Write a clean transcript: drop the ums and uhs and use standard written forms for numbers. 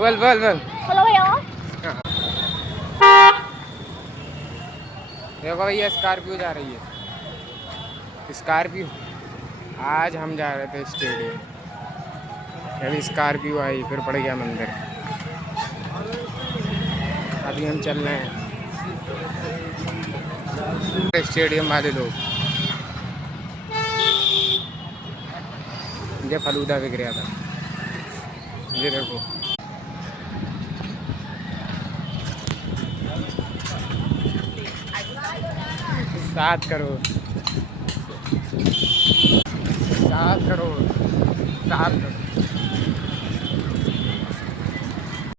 बोल बोल बोल। हेलो भैया। देखो भैया स्कॉर्पियो जा रही है, स्कॉर्पियो। आज हम जा रहे थे स्टेडियम, अभी स्कॉर्पियो आई फिर पड़ गया मंदिर। अभी हम चल रहे हैं स्टेडियम वाले लोग। ये फलूदा बिक रहा था, ये देखो। 7 करोड़, 7 करोड़, 7 करोड़।